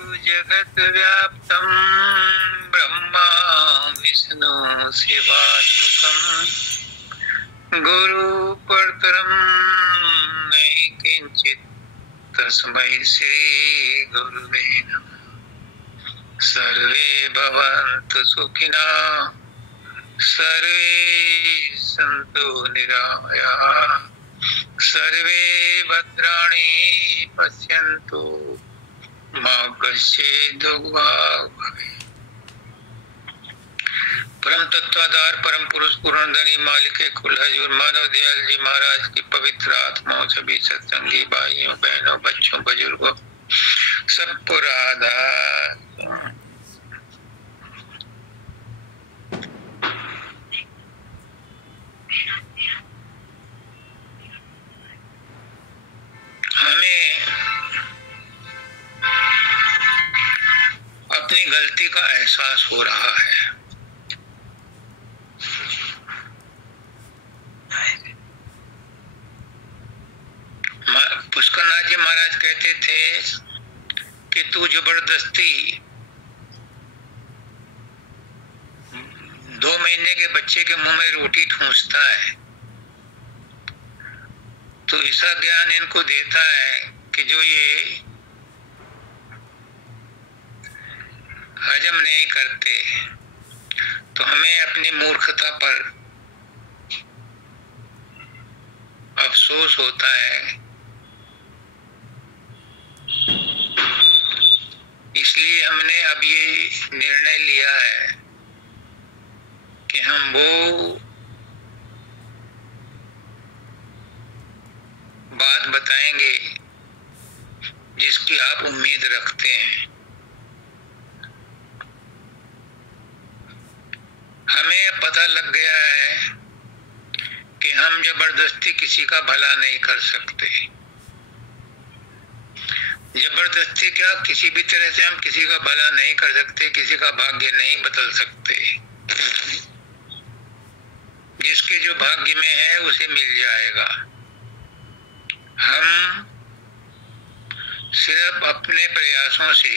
जगत व्याप्तं ब्रह्मा विष्णु शिवात्मकं गुरु परतरं नहि किंचित् तस्मै श्री गुरुवे नमः। सर्वे भवन्तु सुखिनः सर्वे सन्तु निरामयाः सर्वे भद्राणि पश्यन्तु मा कश्चित् दुर्भाग् भवेत्। परम तत्वाधार परम पुरुष पूर्णधनी मालिक कुल हजूर मानव दयाल जी महाराज की पवित्र आत्माओं सभी सत्संगी भाइयों बहनों बच्चों बुजुर्गों सब पर आधार। हमें अपनी गलती का एहसास हो रहा है। पुष्करनाथ जी महाराज कहते थे कि तू जबरदस्ती 2 महीने के बच्चे के मुंह में रोटी ठूंसता है तो ऐसा ज्ञान इनको देता है कि जो ये हजम नहीं करते। तो हमें अपनी मूर्खता पर अफसोस होता है। इसलिए हमने अब ये निर्णय लिया है कि हम वो बात बताएंगे जिसकी आप उम्मीद रखते हैं। हमें पता लग गया है कि हम जबरदस्ती किसी का भला नहीं कर सकते। जबरदस्ती क्या, किसी भी तरह से हम किसी का भला नहीं कर सकते, किसी का भाग्य नहीं बदल सकते। जिसके जो भाग्य में है उसे मिल जाएगा। हम सिर्फ अपने प्रयासों से,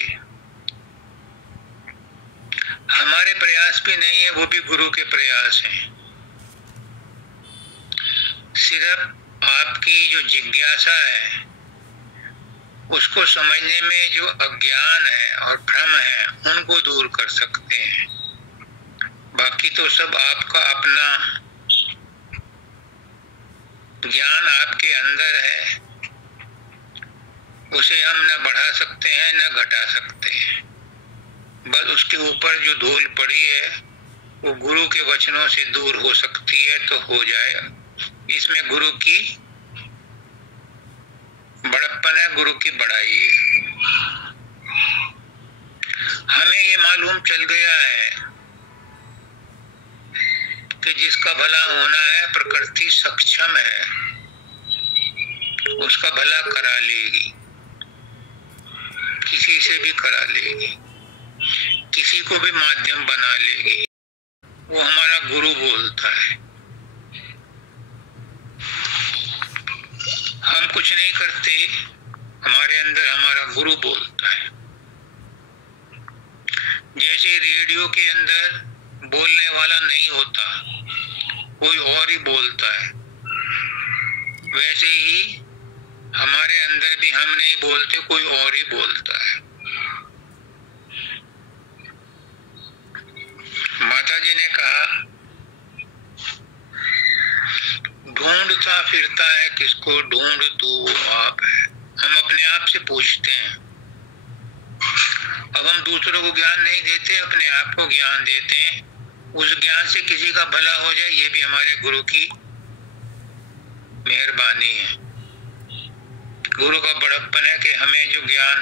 हमारे प्रयास भी नहीं है, वो भी गुरु के प्रयास हैं। सिर्फ आपकी जो जिज्ञासा है उसको समझने में जो अज्ञान है और भ्रम है उनको दूर कर सकते हैं। बाकी तो सब आपका अपना ज्ञान आपके अंदर है, उसे हम न बढ़ा सकते हैं न घटा सकते हैं। बस उसके ऊपर जो धूल पड़ी है वो गुरु के वचनों से दूर हो सकती है तो हो जाए। इसमें गुरु की बड़प्पन है, गुरु की बड़ाई है। हमें ये मालूम चल गया है कि जिसका भला होना है प्रकृति सक्षम है, उसका भला करा लेगी, किसी से भी करा लेगी, किसी को भी माध्यम बना लेगी। वो हमारा गुरु बोलता है। हम कुछ नहीं करते, हमारे अंदर हमारा गुरु बोलता है। जैसे रेडियो के अंदर बोलने वाला नहीं होता, कोई और ही बोलता है, वैसे ही हमारे अंदर भी हम नहीं बोलते, कोई और ही बोलता है। माता जी ने कहा ढूंढता फिरता है किसको, ढूंढ तू आप है। हम अपने आप से पूछते हैं। अब हम दूसरों को ज्ञान नहीं देते, अपने आप को ज्ञान देते हैं। उस ज्ञान से किसी का भला हो जाए, ये भी हमारे गुरु की मेहरबानी है। गुरु का बड़प्पन है कि हमें जो ज्ञान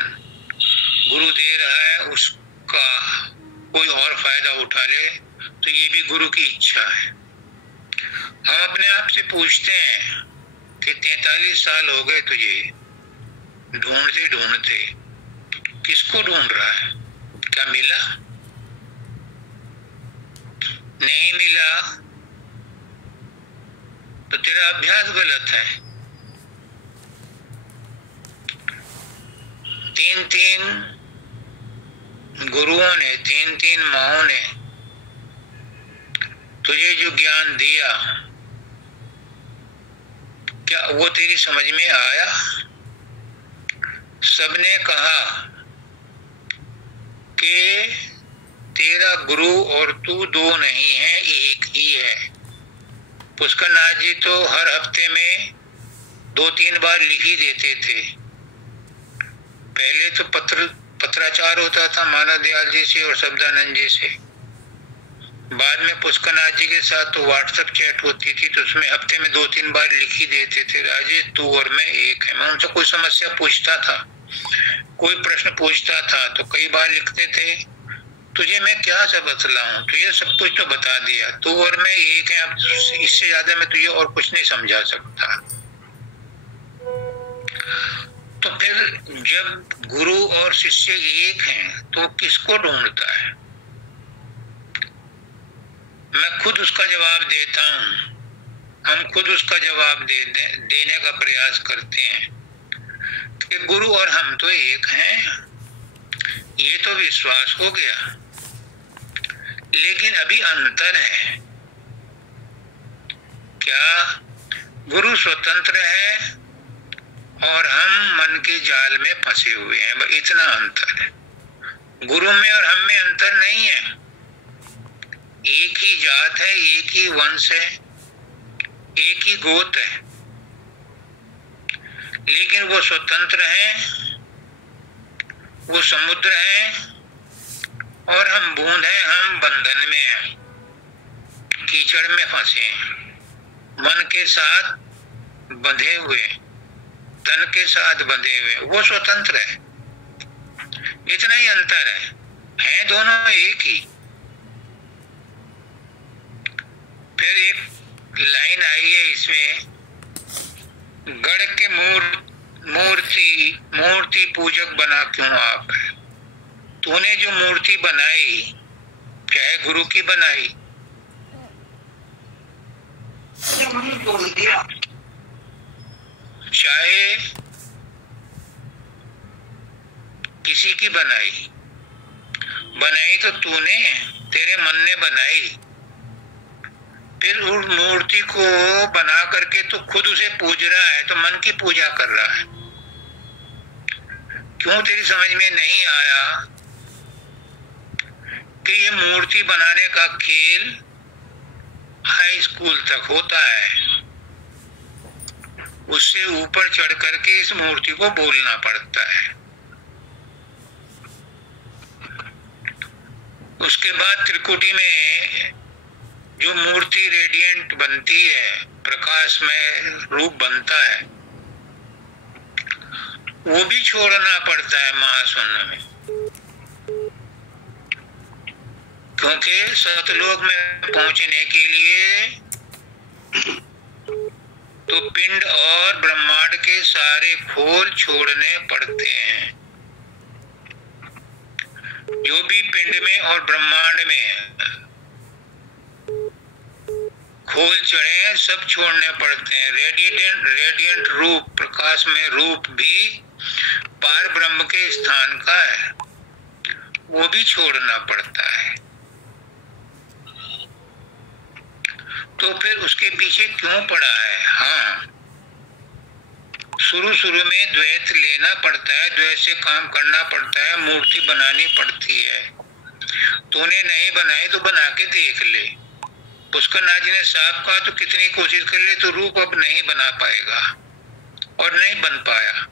गुरु दे रहा है उसका कोई और फायदा उठा ले, तो ये भी गुरु की इच्छा है। हम अपने आप से पूछते हैं कि 43 साल हो गए तुझे ढूंढते ढूंढते, किसको ढूंढ रहा है? क्या मिला? नहीं मिला तो तेरा अभ्यास गलत है। 3-3 गुरुओं ने, 3 माओं ने तुझे जो ज्ञान दिया, क्या वो तेरी समझ में आया? सबने कहा कि तेरा गुरु और तू दो नहीं है, एक ही है। पुष्करनाथ जी तो हर हफ्ते में 2-3 बार लिख ही देते थे। पहले तो पत्राचार होता था मानव दयाल जी से और शब्दानंद जी से। बाद में पुष्करनाथ जी के साथ तो व्हाट्सएप चैट होती थी, तो उसमें हफ्ते में 2-3 बार लिख ही देते थे, राजेश तू और मैं एक है। मैं उनसे कोई समस्या पूछता था, कोई प्रश्न पूछता था, तो कई बार लिखते थे, तुझे मैं क्या सब बतलाऊं, तुझे सब कुछ तो बता दिया, तू और मैं एक है, अब इससे ज्यादा मैं तुझे और कुछ नहीं समझा सकता। तो फिर जब गुरु और शिष्य एक हैं तो किसको ढूंढता है? मैं खुद उसका जवाब देता हूं, हम खुद उसका जवाब देने का प्रयास करते हैं कि गुरु और हम तो एक हैं। ये तो विश्वास हो गया, लेकिन अभी अंतर है। क्या? गुरु स्वतंत्र है और हम मन के जाल में फंसे हुए हैं, बस इतना अंतर है। गुरु में और हम में अंतर नहीं है, एक ही जात है, एक ही वंश है, एक ही गोत्र है, लेकिन वो स्वतंत्र हैं, वो समुद्र है और हम बूंद हैं, हम बंधन में हैं, कीचड़ में फंसे हैं, मन के साथ बंधे हुए, तन के साथ बंधे हुए। वो स्वतंत्र है, इतना ही अंतर है दोनों एक ही। फिर एक लाइन आई है इसमें, गढ़ के मूर्ति पूजक बना क्यों आप? तूने जो मूर्ति बनाई, चाहे गुरु की बनाई, चाहे किसी की बनाई तो तूने, तेरे मन ने बनाई। फिर उस मूर्ति को बना करके तो खुद उसे पूज रहा है, तो मन की पूजा कर रहा है। क्यों तेरी समझ में नहीं आया कि ये मूर्ति बनाने का खेल हाई स्कूल तक होता है, उससे ऊपर चढ़ करके इस मूर्ति को बोलना पड़ता है। उसके बाद त्रिकुटी में जो मूर्ति रेडिएंट बनती है, प्रकाश में रूप बनता है, वो भी छोड़ना पड़ता है महाशून्य में, क्योंकि सतलोक में पहुंचने के लिए तो पिंड और ब्रह्मांड के सारे खोल छोड़ने पड़ते हैं। जो भी पिंड में और ब्रह्मांड में खोल चढ़े हैं, सब छोड़ने पड़ते हैं। रेडिएंट रूप, प्रकाश में रूप भी पार ब्रह्म के स्थान का है, वो भी छोड़ना पड़ता है। तो फिर उसके पीछे क्यों पड़ा है? हाँ, शुरू में द्वैत लेना पड़ता है, द्वैत से काम करना पड़ता है, मूर्ति बनानी पड़ती है। तूने नहीं बनाई तो बना के देख ले। पुष्करनाथ जी ने साफ कहा, तो कितनी कोशिश कर ले तो रूप अब नहीं बना पाएगा, और नहीं बन पाया,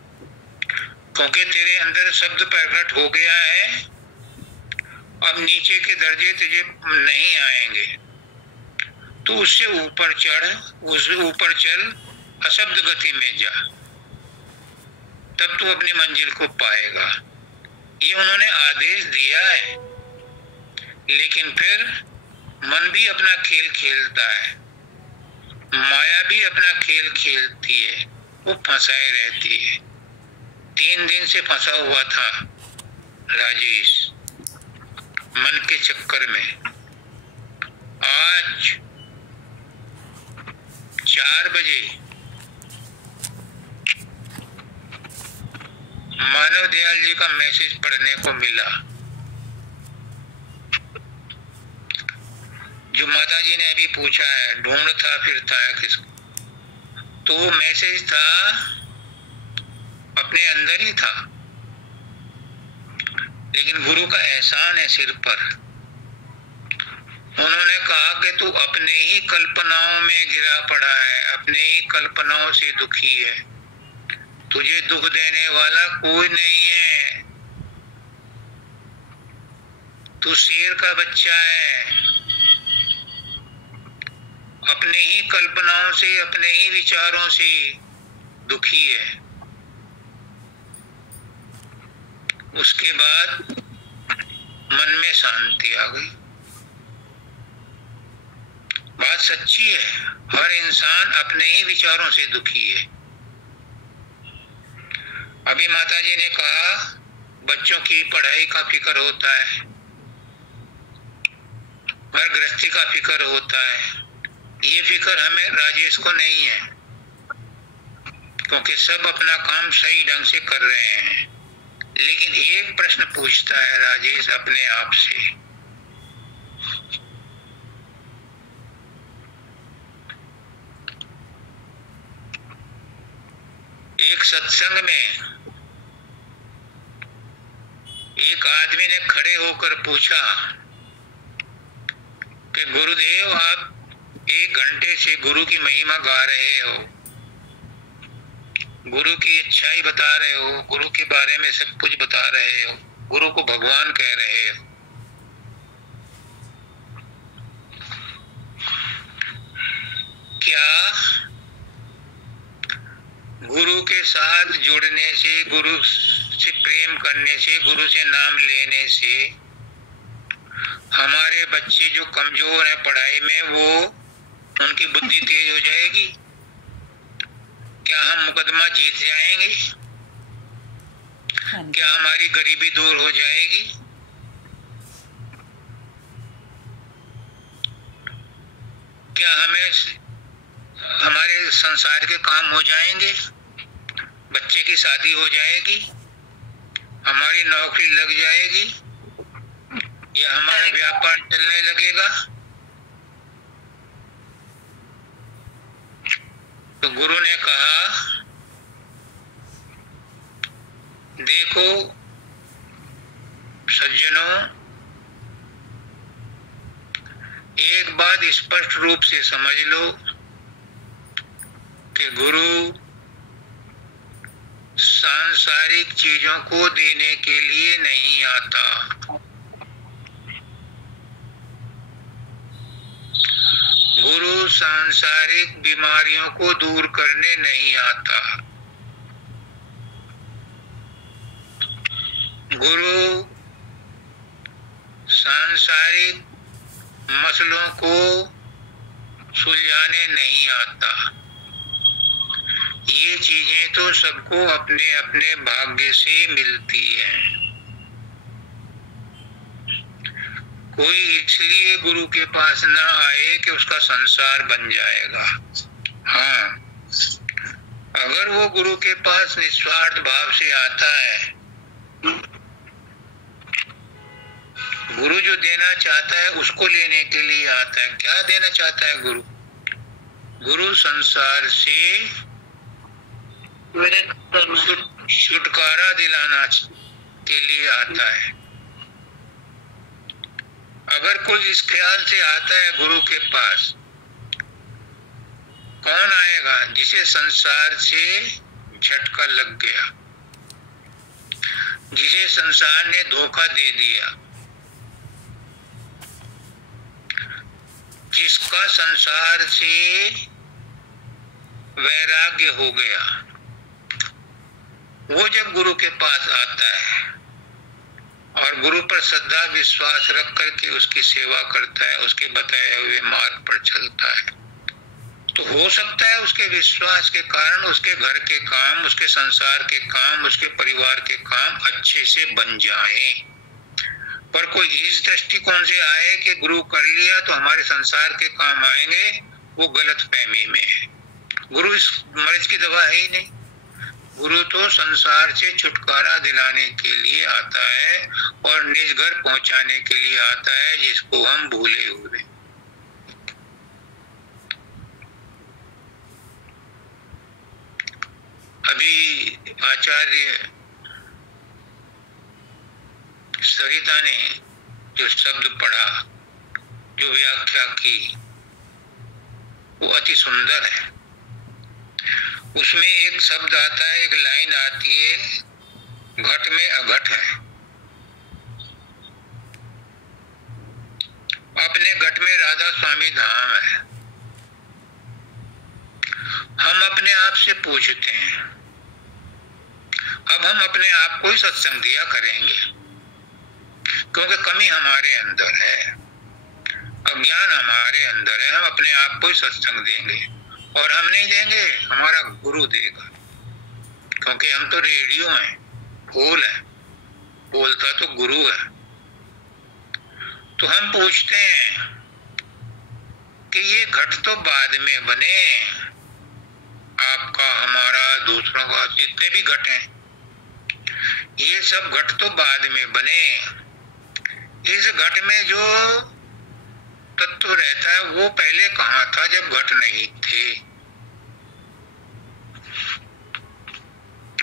क्योंकि तेरे अंदर शब्द प्रकट हो गया है। अब नीचे के दर्जे तुझे नहीं आएंगे, तो उससे ऊपर चढ़, उससे ऊपर चल, अशब्द गति में जा, तब तू अपनी मंजिल को पाएगा। ये उन्होंने आदेश दिया है, लेकिन फिर मन भी अपना खेल खेलता है, माया भी अपना खेल खेलती है, वो फंसाए रहती है। 3 दिन से फंसा हुआ था राजेश मन के चक्कर में। आज 4 बजे मानव दयाल जी का मैसेज पढ़ने को मिला जो माता जी ने अभी पूछा है, ढूंढता फिरता है किसको, तो वो मैसेज था अपने अंदर ही था, लेकिन गुरु का एहसान है सिर पर। उन्होंने कहा कि तू अपने ही कल्पनाओं में घिरा पड़ा है, अपने ही कल्पनाओं से दुखी है, तुझे दुख देने वाला कोई नहीं है, तू शेर का बच्चा है, अपने ही कल्पनाओं से, अपने ही विचारों से दुखी है। उसके बाद मन में शांति आ गई। बात सच्ची है, हर इंसान अपने ही विचारों से दुखी है। अभी माता जी ने कहा बच्चों की पढ़ाई का फिक्र होता है, घर गृहस्थी का फिक्र होता है, ये फिक्र हमें राजेश को नहीं है, क्योंकि सब अपना काम सही ढंग से कर रहे हैं। लेकिन एक प्रश्न पूछता है राजेश अपने आप से, एक सत्संग में एक आदमी ने खड़े होकर पूछा कि गुरुदेव आप 1 घंटे से गुरु की महिमा गा रहे हो, गुरु की अच्छाई बता रहे हो, गुरु के बारे में सब कुछ बता रहे हो, गुरु को भगवान कह रहे हो, क्या गुरु के साथ जुड़ने से, गुरु से प्रेम करने से, गुरु से नाम लेने से हमारे बच्चे जो कमजोर हैं पढ़ाई में, वो उनकी बुद्धि तेज हो जाएगी? क्या हम मुकदमा जीत जाएंगे? क्या हमारी गरीबी दूर हो जाएगी? क्या हमारे संसार के काम हो जाएंगे? बच्चे की शादी हो जाएगी? हमारी नौकरी लग जाएगी? या हमारा व्यापार चलने लगेगा? तो गुरु ने कहा देखो सज्जनों, एक बात स्पष्ट रूप से समझ लो कि गुरु सांसारिक चीजों को देने के लिए नहीं आता, गुरु सांसारिक बीमारियों को दूर करने नहीं आता, गुरु सांसारिक मसलों को सुलझाने नहीं आता। ये चीजें तो सबको अपने अपने भाग्य से मिलती हैं। कोई इसलिए गुरु के पास ना आए कि उसका संसार बन जाएगा। हाँ, अगर वो गुरु के पास निस्वार्थ भाव से आता है, गुरु जो देना चाहता है उसको लेने के लिए आता है। क्या देना चाहता है गुरु? गुरु संसार से छुटकारा दिलाना के लिए आता है। अगर कोई इस ख्याल से आता है गुरु के पास, कौन आएगा? जिसे संसार से झटका लग गया, जिसे संसार ने धोखा दे दिया, जिसका संसार से वैराग्य हो गया, वो जब गुरु के पास आता है और गुरु पर श्रद्धा विश्वास रख करके उसकी सेवा करता है, उसके बताए हुए मार्ग पर चलता है, तो हो सकता है उसके विश्वास के कारण उसके घर के काम, उसके संसार के काम, उसके परिवार के काम अच्छे से बन जाएं। पर कोई इस दृष्टिकोण से आए कि गुरु कर लिया तो हमारे संसार के काम आएंगे, वो गलत फहमी में है। गुरु इस मर्ज की दवा है ही नहीं। गुरु तो संसार से छुटकारा दिलाने के लिए आता है और निज घर पहुंचाने के लिए आता है, जिसको हम भूले हुए। अभी आचार्य सरिता ने जो शब्द पढ़ा, जो व्याख्या की, वो अति सुंदर है। उसमें एक शब्द आता है, एक लाइन आती है, घट में अघट है। अपने घट में राधा स्वामी धाम है। हम अपने आप से पूछते हैं, अब हम अपने आप को ही सत्संग दिया करेंगे, क्योंकि कमी हमारे अंदर है, अज्ञान हमारे अंदर है। हम अपने आप को ही सत्संग देंगे, और हम नहीं देंगे, हमारा गुरु देगा, क्योंकि हम तो रेडियो हैं, फूल है, बोलता तो गुरु है। तो हम पूछते हैं कि ये घट तो बाद में बने, आपका, हमारा, दूसरों का, जितने भी घट हैं, ये सब घट तो बाद में बने। इस घट में जो तत्व रहता है वो पहले कहाँ था, जब घट नहीं थे।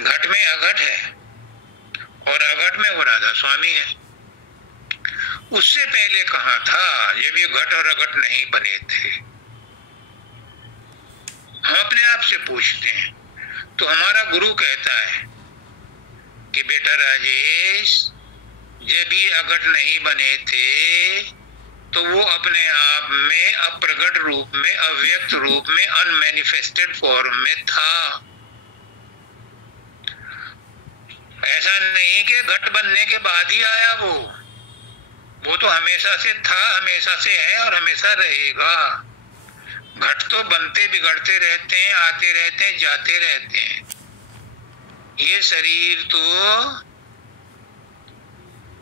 घट में अघट है, और अघट में वो राधा स्वामी है। उससे पहले कहाँ था, जब ये घट और अघट नहीं बने थे। हम अपने आप से पूछते हैं, तो हमारा गुरु कहता है कि बेटा राजेश, जब ये अघट नहीं बने थे तो वो अपने आप में अप्रगट रूप में, अव्यक्त रूप में, अनमैनिफेस्टेड फॉर्म में था। ऐसा नहीं कि घट बनने के बाद ही आया वो तो हमेशा से था, हमेशा से है और हमेशा रहेगा। घट तो बनते बिगड़ते रहते हैं, आते रहते हैं, जाते रहते हैं। ये शरीर तो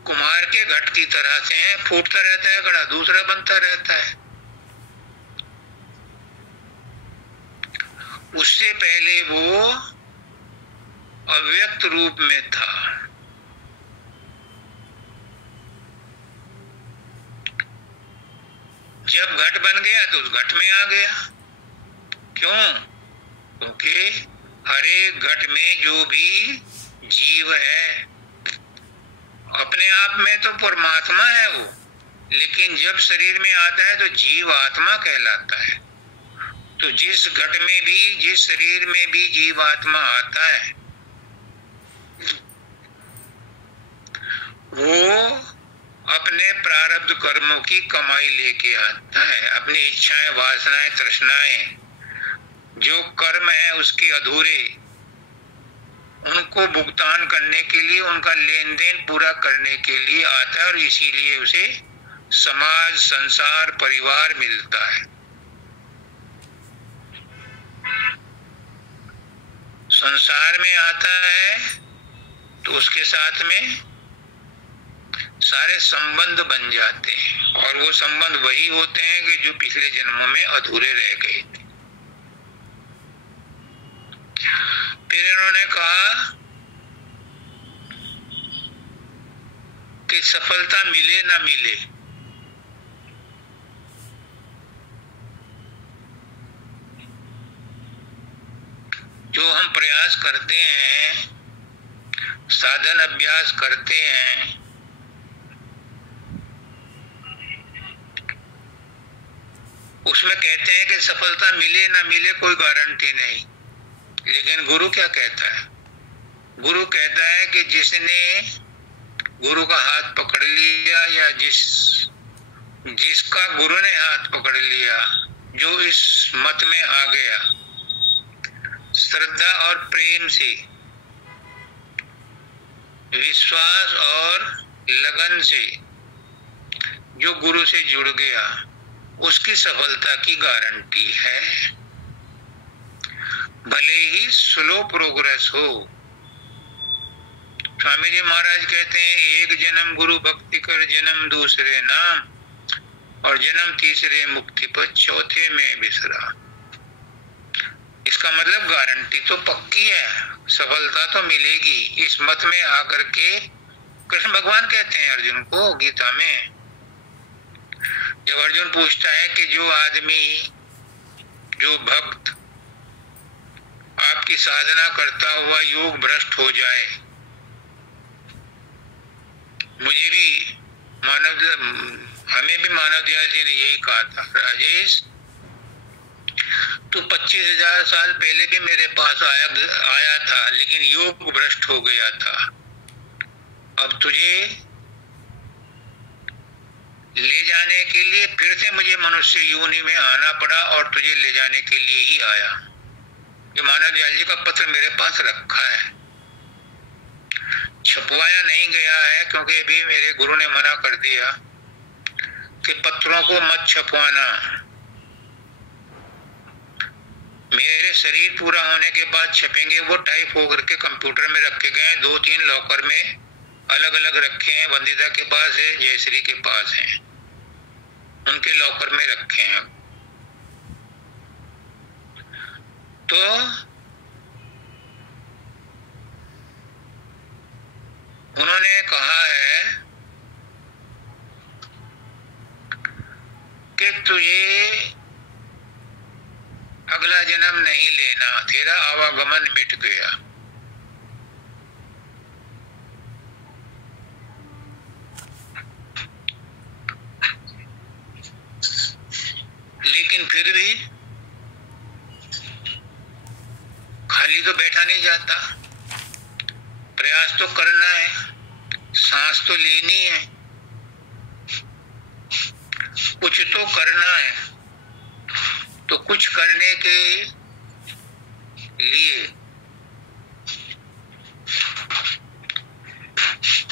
कुम्हार के घट की तरह से है, फूटता रहता है घड़ा, दूसरा बनता रहता है। उससे पहले वो अव्यक्त रूप में था। जब घट बन गया तो उस घट में आ गया। क्यों? क्योंकि हर एक घट में जो भी जीव है, अपने आप में तो परमात्मा है वो, लेकिन जब शरीर में आता है तो जीव आत्मा कहलाता है। तो जिस घट में भी, जिस शरीर में भी जीव आत्मा आता है, वो अपने प्रारब्ध कर्मों की कमाई लेके आता है। अपनी इच्छाएं, वासनाएं, तृष्णाएं, जो कर्म है उसके अधूरे, उनको भुगतान करने के लिए, उनका लेन देन पूरा करने के लिए आता है, और इसीलिए उसे समाज, संसार, परिवार मिलता है। संसार में आता है तो उसके साथ में सारे संबंध बन जाते हैं, और वो संबंध वही होते हैं कि जो पिछले जन्मों में अधूरे रह गए थे। फिर इन्होंने कहा कि सफलता मिले ना मिले, जो हम प्रयास करते हैं, साधन अभ्यास करते हैं, उसमें कहते हैं कि सफलता मिले ना मिले कोई गारंटी नहीं। लेकिन गुरु क्या कहता है? गुरु कहता है कि जिसने गुरु का हाथ पकड़ लिया, या जिसका गुरु ने हाथ पकड़ लिया, जो इस मत में आ गया, श्रद्धा और प्रेम से, विश्वास और लगन से जो गुरु से जुड़ गया, उसकी सफलता की गारंटी है, भले ही स्लो प्रोग्रेस हो। स्वामी जी महाराज कहते हैं, एक जन्म गुरु भक्ति कर, जन्म दूसरे नाम, और जन्म तीसरे मुक्ति पर, चौथे में बिसरा। इसका मतलब गारंटी तो पक्की है, सफलता तो मिलेगी। इस मत में आकर के कृष्ण भगवान कहते हैं अर्जुन को गीता में, जब अर्जुन पूछता है कि जो आदमी, जो भक्त आपकी साधना करता हुआ योग भ्रष्ट हो जाए। मुझे भी हमें भी मानव दयाल जी ने यही कहा था, राजेश तू 25,000 साल पहले भी मेरे पास आया था, लेकिन योग भ्रष्ट हो गया था। अब तुझे ले जाने के लिए फिर से मुझे मनुष्य योनि में आना पड़ा और तुझे ले जाने के लिए ही आया। ये मानव दयाल जी का पत्र मेरे पास रखा है, छपवाया नहीं गया है, क्योंकि अभी मेरे गुरु ने मना कर दिया कि पत्रों को मत छपवाना। मेरे शरीर पूरा होने के बाद छपेंगे, वो टाइप होकर के कंप्यूटर में रखे गए, 2-3 लॉकर में अलग अलग रखे हैं। वंदिता के पास है, जयश्री के पास है, उनके लॉकर में रखे हैं। तो उन्होंने कहा है कि तुझे अगला जन्म नहीं लेना, तेरा आवागमन मिट गया। लेकिन फिर भी खाली तो बैठा नहीं जाता, प्रयास तो करना है, सांस तो लेनी है, कुछ तो करना है। तो कुछ करने के लिए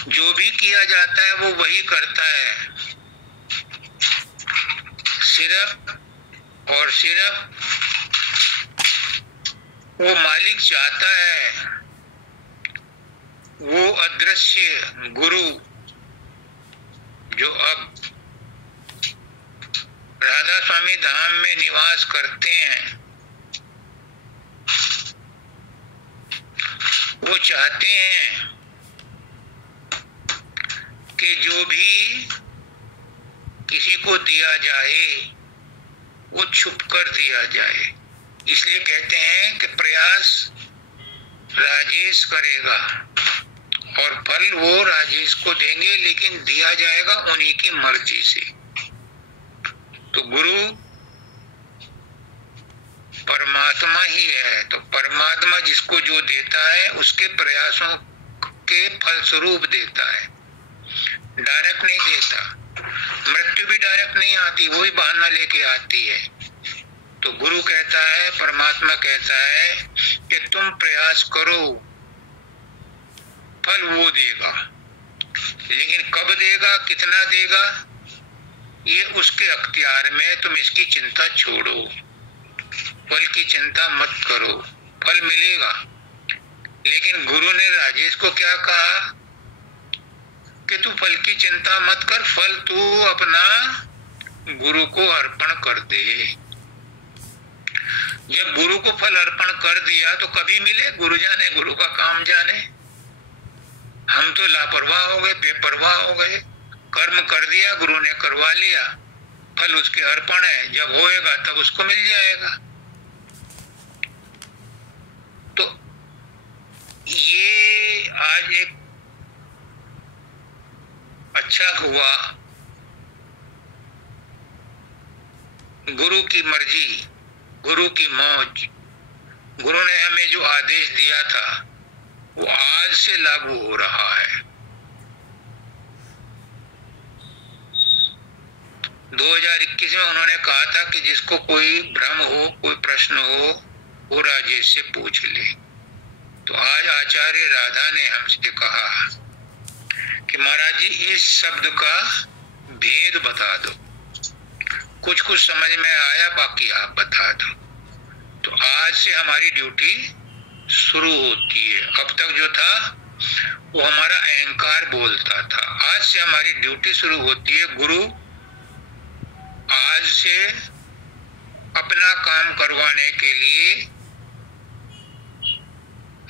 जो भी किया जाता है वो वही करता है, सिर्फ और सिर्फ वो मालिक चाहता है, वो अदृश्य गुरु जो अब राधा स्वामी धाम में निवास करते हैं, वो चाहते हैं कि जो भी किसी को दिया जाए वो छुप कर दिया जाए। इसलिए कहते हैं कि प्रयास राजेश करेगा और फल वो राजेश को देंगे, लेकिन दिया जाएगा उन्हीं की मर्जी से। तो गुरु परमात्मा ही है, तो परमात्मा जिसको जो देता है उसके प्रयासों के फलस्वरूप देता है, डायरेक्ट नहीं देता। मृत्यु भी डायरेक्ट नहीं आती, वो ही बहाना लेके आती है। तो गुरु कहता है, परमात्मा कहता है कि तुम प्रयास करो, फल वो देगा, लेकिन कब देगा, कितना देगा, ये उसके अख्तियार में। तुम इसकी चिंता छोड़ो, फल की चिंता मत करो, फल मिलेगा। लेकिन गुरु ने राजेश को क्या कहा कि तू फल की चिंता मत कर, फल तू अपना गुरु को अर्पण कर दे। जब गुरु को फल अर्पण कर दिया तो कभी मिले, गुरु जाने, गुरु का काम जाने। हम तो लापरवाह हो गए, बेपरवाह हो गए, कर्म कर दिया, गुरु ने करवा लिया, फल उसके अर्पण है, जब होएगा तब उसको मिल जाएगा। तो ये आज एक अच्छा हुआ, गुरु की मर्जी, गुरु की मौज। गुरु ने हमें जो आदेश दिया था वो आज से लागू हो रहा है। 2021 में उन्होंने कहा था कि जिसको कोई भ्रम हो, कोई प्रश्न हो, वो राजेश से पूछ ले। तो आज आचार्य राधा ने हमसे कहा कि महाराज जी इस शब्द का भेद बता दो। कुछ कुछ समझ में आया, बाकी आप बता दो। तो आज से हमारी ड्यूटी शुरू होती है। अब तक जो था वो हमारा अहंकार बोलता था, आज से हमारी ड्यूटी शुरू होती है। गुरु आज से अपना काम करवाने के लिए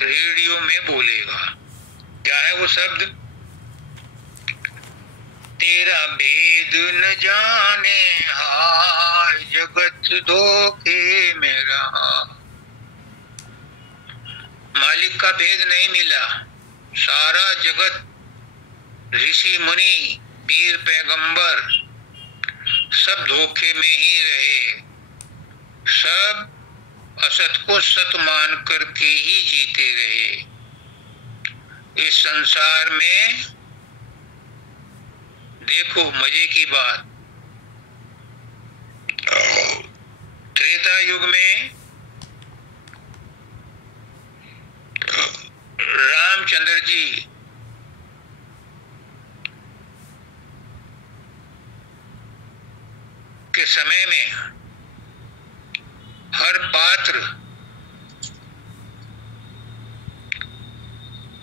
रेडियो में बोलेगा। क्या है वो शब्द? तेरा भेद न जाने हाय, जगत धोखे में रहा। मालिक का भेद नहीं मिला। सारा जगत, ऋषि मुनि, पीर पैगंबर सब धोखे में ही रहे। सब असत को सत मान करके ही जीते रहे। इस संसार में देखो मजे की बात, त्रेता युग में रामचंद्र जी के समय में हर पात्र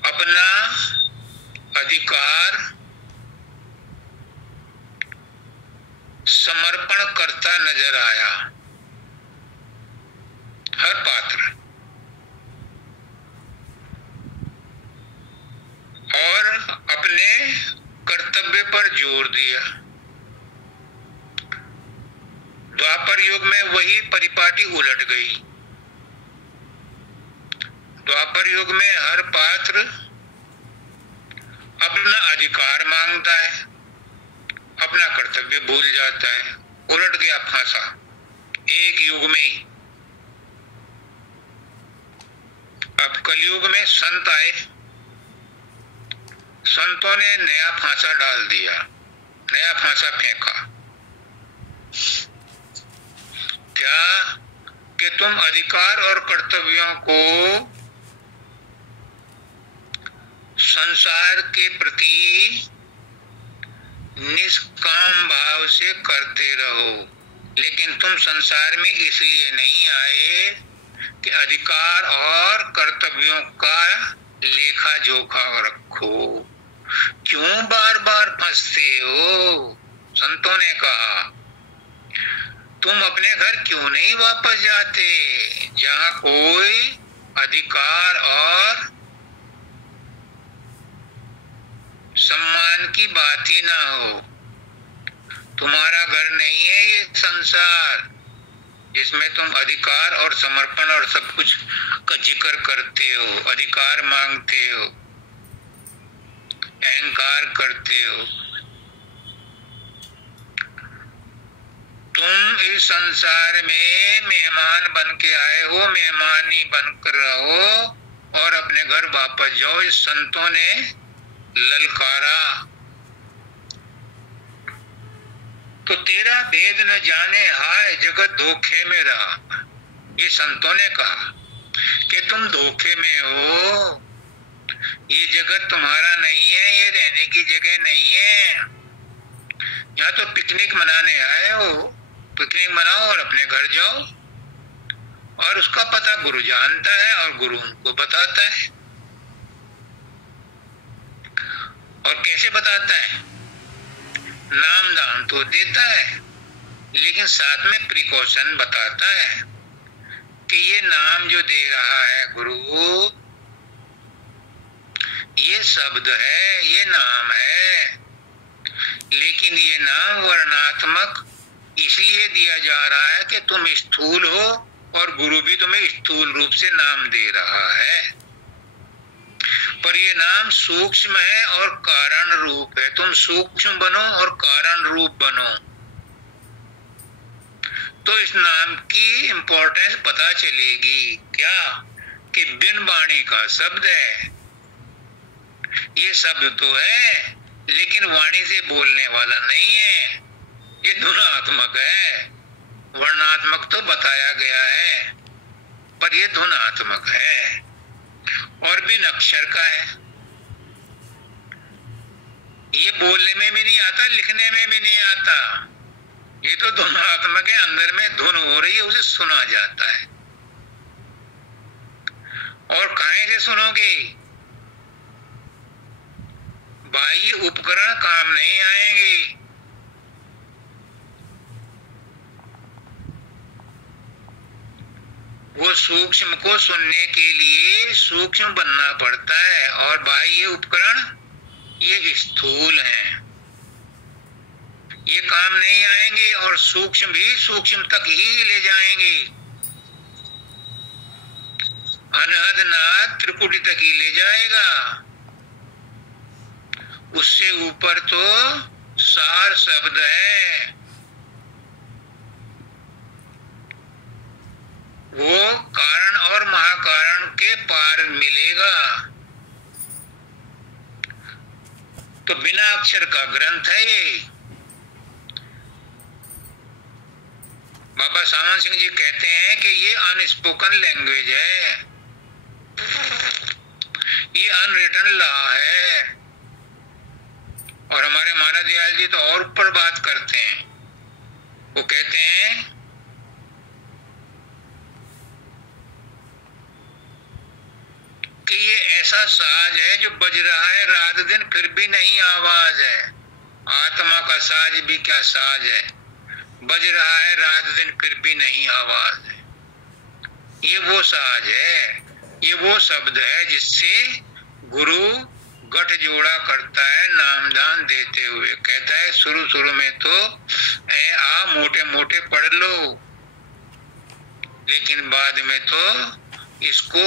अपना अधिकार समर्पण करता नजर आया। हर पात्र, और अपने कर्तव्य पर जोर दिया। द्वापर युग में वही परिपाटी उलट गई। द्वापर युग में हर पात्र अपना अधिकार मांगता है, अपना कर्तव्य भूल जाता है। उलट गया, फांसा एक युग में ही। अब कलयुग में संत आए, संतों ने नया फांसा डाल दिया, नया फांसा फेंका। क्या कि तुम अधिकार और कर्तव्यों को संसार के प्रति निष्काम भाव से करते रहो, लेकिन तुम संसार में इसलिए नहीं आए कि अधिकार और कर्तव्यों का लेखा जोखा रखो। क्यों बार बार फंसते हो? संतों ने कहा, तुम अपने घर क्यों नहीं वापस जाते जहां कोई अधिकार और सम्मान की बात ही ना हो। तुम्हारा घर नहीं है ये संसार जिसमें तुम अधिकार और समर्पण और सब कुछ का जिक्र करते हो, अधिकार मांगते हो, अहंकार करते हो। तुम इस संसार में मेहमान बन के आए हो, मेहमान ही बनकर रहो और अपने घर वापस जाओ। इस संतों ने ललकारा। तो तेरा भेद न जाने हाय जगत धोखे में रहा। ये संतों ने कहा कि तुम धोखे में हो, ये जगत तुम्हारा नहीं है, ये रहने की जगह नहीं है। यहाँ तो पिकनिक मनाने आए हो, पिकनिक मनाओ और अपने घर जाओ। और उसका पता गुरु जानता है और गुरु उनको बताता है। और कैसे बताता है? नाम दान तो देता है, लेकिन साथ में प्रिकॉशन बताता है कि ये नाम जो दे रहा है गुरु, ये शब्द है, ये नाम है, लेकिन ये नाम वर्णात्मक इसलिए दिया जा रहा है कि तुम स्थूल हो और गुरु भी तुम्हें स्थूल रूप से नाम दे रहा है। पर ये नाम सूक्ष्म है और कारण रूप है। तुम सूक्ष्म बनो और कारण रूप बनो, तो इस नाम की इंपॉर्टेंस पता चलेगी। क्या कि बिन वाणी का शब्द है। ये शब्द तो है लेकिन वाणी से बोलने वाला नहीं है। ये धुनात्मक है। वर्णात्मक तो बताया गया है, पर ये धुनात्मक है और बिन अक्षर का है। ये बोलने में भी नहीं आता, लिखने में भी नहीं आता। ये तो धुनात्मक है, अंदर में धुन हो रही है, उसे सुना जाता है। और कहां से सुनोगे? बाह्य उपकरण काम नहीं आएंगे। वो सूक्ष्म को सुनने के लिए सूक्ष्म बनना पड़ता है, और बाह्य उपकरण ये स्थूल हैं, ये काम नहीं आएंगे। और सूक्ष्म भी सूक्ष्म तक ही ले जाएंगे। अनहद नाद त्रिकुटी तक ही ले जाएगा। उससे ऊपर तो सार शब्द है, वो कारण और महाकारण के पार मिलेगा। तो बिना अक्षर का ग्रंथ है ये। बाबा सावन सिंह जी कहते हैं कि ये अनस्पोकन लैंग्वेज है, ये अनरिटन लॉ है। और हमारे महाराज दयाल जी तो और ऊपर बात करते हैं, वो कहते हैं कि ये ऐसा साज है जो बज रहा है रात दिन फिर भी नहीं आवाज है। आत्मा का साज भी क्या साज है, बज रहा है रात दिन फिर भी नहीं आवाज है। ये वो साज है, ये वो शब्द है जिससे गुरु गठ जोड़ा करता है नामदान देते हुए। कहता है शुरू शुरू में तो ए आ मोटे मोटे पढ़ लो, लेकिन बाद में तो इसको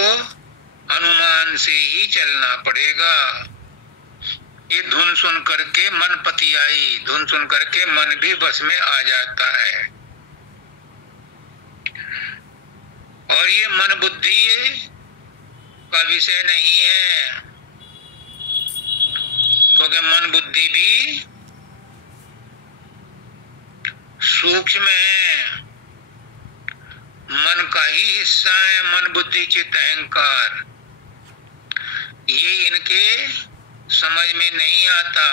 अनुमान से ही चलना पड़ेगा। ये धुन सुन करके मन पतियाई, धुन सुन करके मन भी बस में आ जाता है। और ये मन बुद्धि का विषय नहीं है, क्योंकि मन बुद्धि भी सूक्ष्म है, मन का ही हिस्सा है। मन बुद्धि चित्त अहंकार, ये इनके समझ में नहीं आता।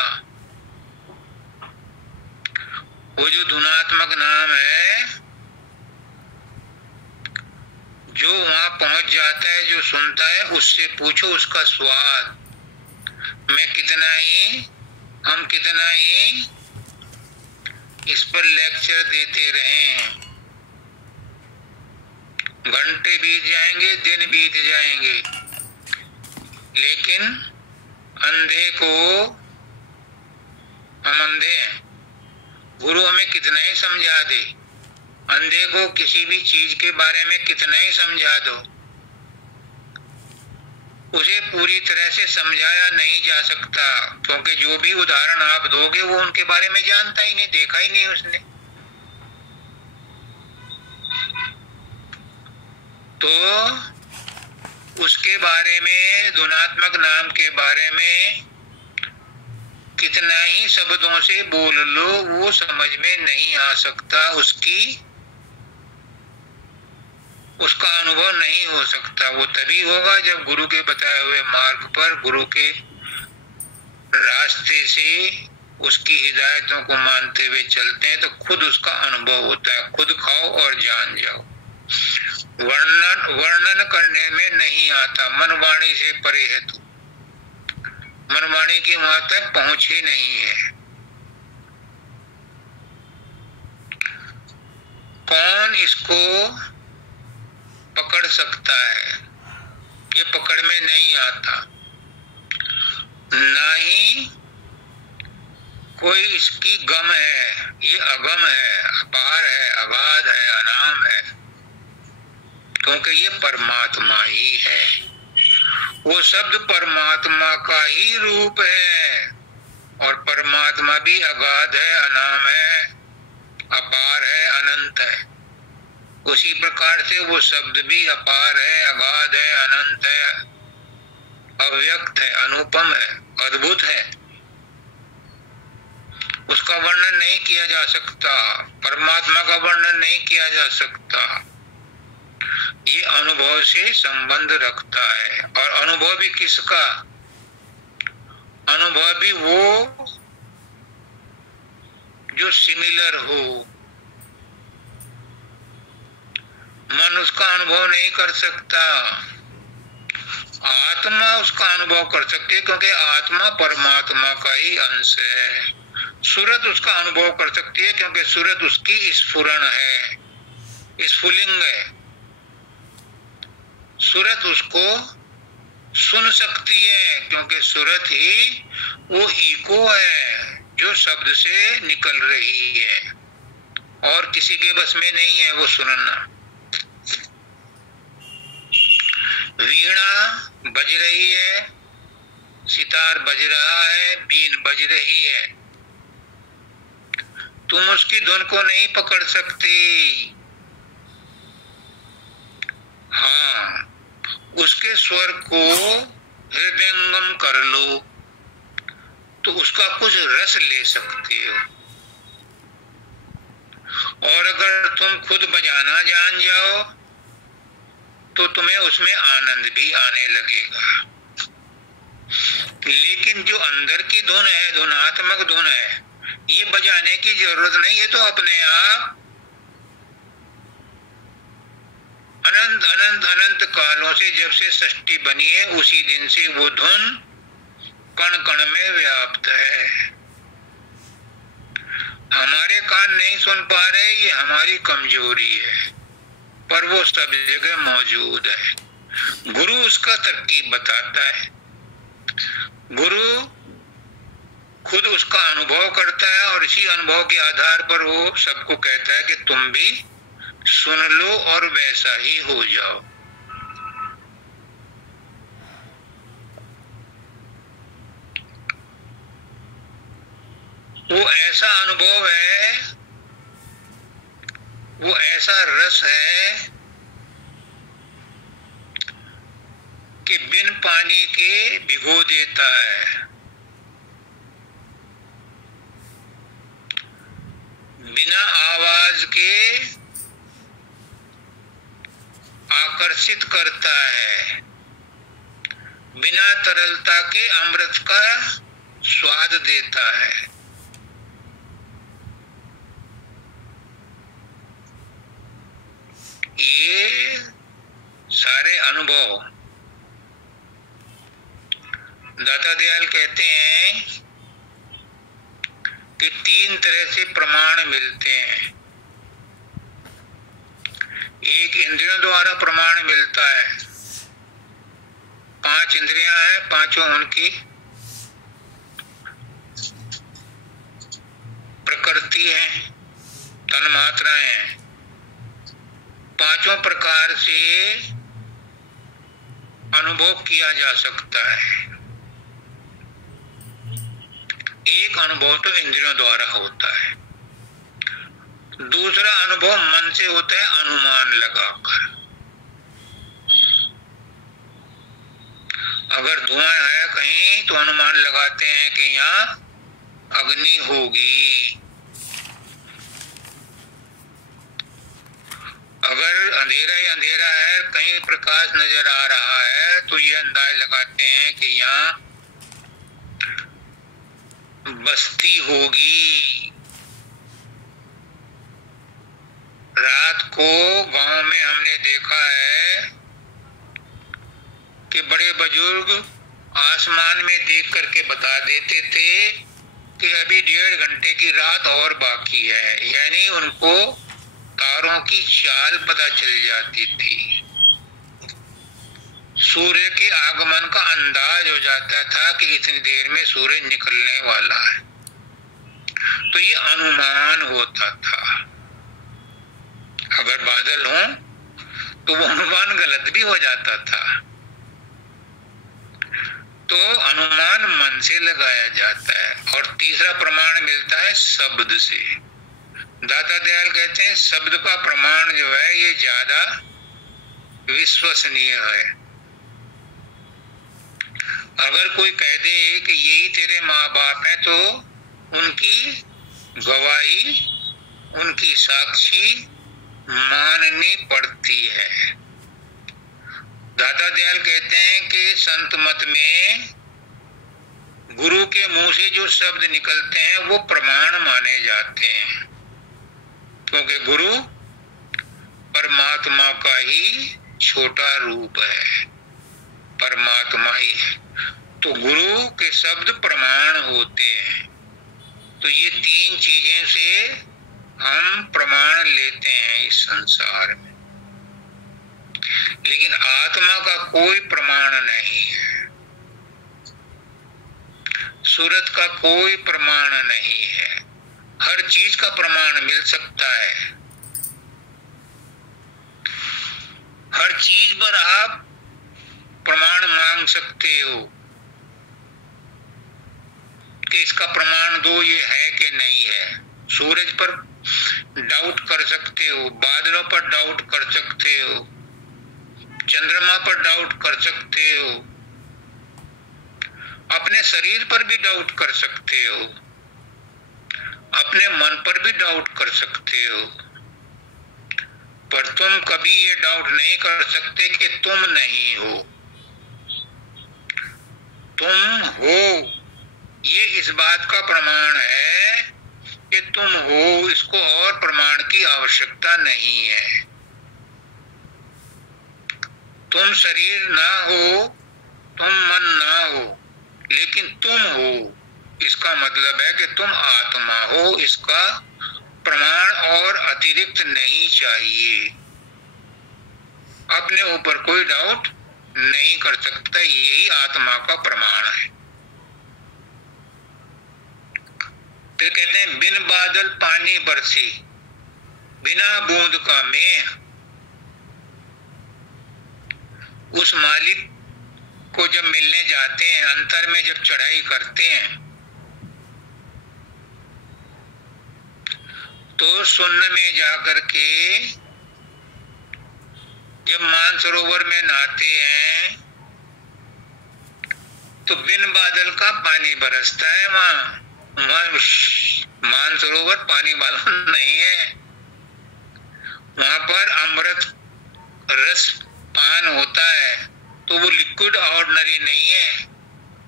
वो जो धुनात्मक नाम है, जो वहां पहुंच जाता है, जो सुनता है, उससे पूछो उसका स्वाद। मैं कितना ही, हम कितना ही इस पर लेक्चर देते रहें, घंटे बीत जाएंगे, दिन बीत जाएंगे, लेकिन अंधे को, हम अंधे हैं, गुरु हमें कितना ही समझा दे, अंधे को किसी भी चीज के बारे में कितना ही समझा दो, उसे पूरी तरह से समझाया नहीं जा सकता। क्योंकि जो भी उदाहरण आप दोगे वो उनके बारे में जानता ही नहीं, देखा ही नहीं उसने। तो उसके बारे में, धुनात्मक नाम के बारे में कितना ही शब्दों से बोल लो, वो समझ में नहीं आ सकता, उसका अनुभव नहीं हो सकता। वो तभी होगा जब गुरु के बताए हुए मार्ग पर, गुरु के रास्ते से उसकी हिदायतों को मानते हुए चलते हैं, तो खुद उसका अनुभव होता है। खुद खाओ और जान जाओ। वर्णन करने में नहीं आता, मनवाणी से परे है तू, मनवाणी की वहां तक पहुंच ही नहीं है। कौन इसको पकड़ सकता है? ये पकड़ में नहीं आता, ना ही कोई इसकी गम है। ये अगम है, अपार है, अगाध है, अनाम है, क्योंकि ये परमात्मा ही है। वो शब्द परमात्मा का ही रूप है, और परमात्मा भी अगाध है, अनाम है, अपार है, अनंत है। उसी प्रकार से वो शब्द भी अपार है, अगाध है, अनंत है, अव्यक्त है, अनुपम है, अद्भुत है। उसका वर्णन नहीं किया जा सकता, परमात्मा का वर्णन नहीं किया जा सकता। ये अनुभव से संबंध रखता है। और अनुभव भी किसका? अनुभव भी वो जो सिमिलर हो। मन उसका अनुभव नहीं कर सकता, आत्मा उसका अनुभव कर सकती है, क्योंकि आत्मा परमात्मा का ही अंश है। सूरत उसका अनुभव कर सकती है, क्योंकि सूरत उसकी स्फुरण है, स्फुलिंग है। सूरत उसको सुन सकती है, क्योंकि सूरत ही वो इको है जो शब्द से निकल रही है, और किसी के बस में नहीं है वो सुनना। वीणा बज रही है, सितार बज रहा है, बीन बज रही है, तुम उसकी धुन को नहीं पकड़ सकते। हाँ, उसके स्वर को हृदयंगम कर लो तो उसका कुछ रस ले सकते हो। और अगर तुम खुद बजाना जान जाओ तो तुम्हें उसमें आनंद भी आने लगेगा। लेकिन जो अंदर की धुन है, धुनात्मक धुन है, ये बजाने की जरूरत नहीं है। तो अपने आप अनंत अनंत अनंत कालों से, जब से सृष्टि बनी है उसी दिन से वो धुन कण कण में व्याप्त है। हमारे कान नहीं सुन पा रहे, ये हमारी कमजोरी है, पर वो सब जगह मौजूद है। गुरु उसका तरकीब बताता है, गुरु खुद उसका अनुभव करता है और इसी अनुभव के आधार पर वो सबको कहता है कि तुम भी सुन लो और वैसा ही हो जाओ। वो ऐसा अनुभव है, वो ऐसा रस है कि बिन पानी के भिगो देता है, बिना आवाज के आकर्षित करता है, बिना तरलता के अमृत का स्वाद देता है। ये सारे अनुभव दाता दयाल कहते हैं कि 3 तरह से प्रमाण मिलते हैं। एक इंद्रियों द्वारा प्रमाण मिलता है, 5 इंद्रियां हैं, पांचों उनकी प्रकृति है, तन्मात्राएं हैं। पांचों प्रकार से अनुभव किया जा सकता है। एक अनुभव तो इंद्रियों द्वारा होता है, दूसरा अनुभव मन से होता है, अनुमान लगाकर। अगर धुआं है कहीं तो अनुमान लगाते हैं कि यहाँ अग्नि होगी। अगर अंधेरा ही अंधेरा है, कहीं प्रकाश नजर आ रहा है, तो ये अंदाज लगाते हैं कि यहाँ बस्ती होगी। रात को गांव में हमने देखा है कि बड़े बुजुर्ग आसमान में देख करके बता देते थे कि अभी 1.5 घंटे की रात और बाकी है, यानी उनको तारों की चाल पता चल जाती थी, सूर्य के आगमन का अंदाज हो जाता था कि इतनी देर में सूर्य निकलने वाला है। तो ये अनुमान होता था। अगर बादल हो तो वो अनुमान गलत भी हो जाता था। तो अनुमान मन से लगाया जाता है। और तीसरा प्रमाण मिलता है शब्द से। दाता दयाल कहते हैं शब्द का प्रमाण जो है ये ज्यादा विश्वसनीय है। अगर कोई कह दे कि यही तेरे माँ बाप हैं तो उनकी गवाही, उनकी साक्षी माननी पड़ती है। दाता दयाल कहते हैं कि संत मत में गुरु के मुंह से जो शब्द निकलते हैं वो प्रमाण माने जाते हैं, क्योंकि गुरु परमात्मा का ही छोटा रूप है, परमात्मा ही है। तो गुरु के शब्द प्रमाण होते हैं। तो ये 3 चीजें से हम प्रमाण लेते हैं इस संसार में, लेकिन आत्मा का कोई प्रमाण नहीं है, सूरत का कोई प्रमाण नहीं है। हर चीज का प्रमाण मिल सकता है, हर चीज पर आप प्रमाण मांग सकते हो कि इसका प्रमाण दो, ये है कि नहीं है। सूरज पर डाउट कर सकते हो, बादलों पर डाउट कर सकते हो, चंद्रमा पर डाउट कर सकते हो, अपने शरीर पर भी डाउट कर सकते हो, अपने मन पर भी डाउट कर सकते हो, पर तुम कभी ये डाउट नहीं कर सकते कि तुम नहीं हो। तुम हो, ये इस बात का प्रमाण है कि तुम हो, इसको और प्रमाण की आवश्यकता नहीं है। तुम शरीर ना हो, तुम मन ना हो, लेकिन तुम हो, इसका मतलब है कि तुम आत्मा हो। इसका प्रमाण और अतिरिक्त नहीं चाहिए। अपने ऊपर कोई डाउट नहीं कर सकता, यही आत्मा का प्रमाण है। फिर कहते हैं बिन बादल पानी बरसे, बिना बूंद का मेह। उस मालिक को जब मिलने जाते हैं, अंतर में जब चढ़ाई करते हैं, तो शून्य में जाकर के जब मानसरोवर में नहाते हैं तो बिन बादल का पानी बरसता है। वहां मानसरोवर पानी वाला नहीं है, वहां पर अमृत रस पान होता है, तो वो लिक्विड ऑर्डिनरी नहीं है,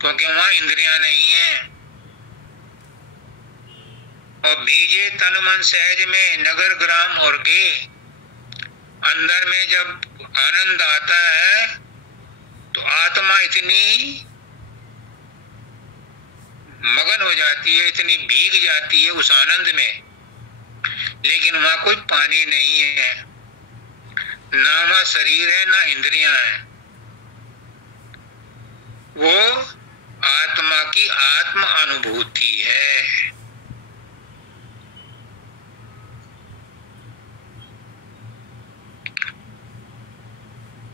क्योंकि वहां इंद्रियां नहीं है। और भीजे तन मन सहज में नगर ग्राम और गे, अंदर में जब आनंद आता है तो आत्मा इतनी मगन हो जाती है, इतनी भीग जाती है उस आनंद में, लेकिन वहां कोई पानी नहीं है, ना वहां शरीर है ना इंद्रियां हैं। वो आत्मा की आत्म अनुभूति है।